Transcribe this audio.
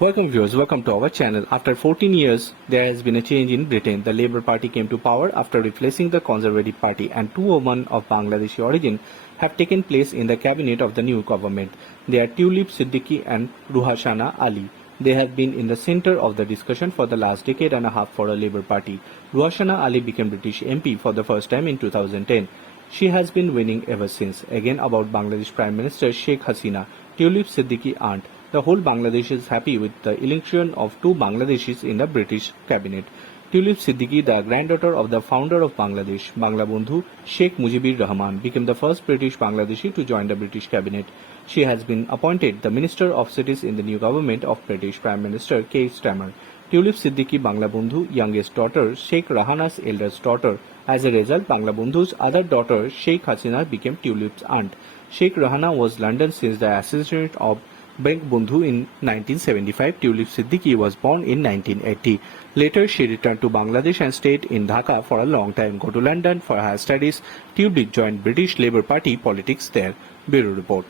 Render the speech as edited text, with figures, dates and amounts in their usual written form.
Welcome viewers, welcome to our channel. After 14 years, there has been a change in Britain. The Labour Party came to power after replacing the Conservative Party, and two women of Bangladeshi origin have taken place in the cabinet of the new government. They are Tulip Siddiqui and Ruhashana Ali. They have been in the center of the discussion for the last decade and a half for a Labour Party. Ruhashana Ali became British MP for the first time in 2010. She has been winning ever since. Again about Bangladesh Prime Minister Sheikh Hasina, Tulip Siddiqui aunt. The whole Bangladesh is happy with the election of two Bangladeshis in the British cabinet. Tulip Siddiqui, the granddaughter of the founder of Bangladesh, Banglabandhu Sheikh Mujibur Rahman, became the first British Bangladeshi to join the British cabinet. She has been appointed the Minister of Cities in the new government of British Prime Minister Keir Starmer. Tulip Siddiqui, Banglabandhu's youngest daughter, Sheikh Rahana's eldest daughter. As a result, Banglabandhu's other daughter, Sheikh Hasina, became Tulip's aunt. Sheikh Rahana was London since the assassination of Bangbandhu in 1975. Tulip Siddiqui was born in 1980. Later, she returned to Bangladesh and stayed in Dhaka for a long time. Go to London for higher studies. Tulip joined British Labour Party politics there. Bureau Report.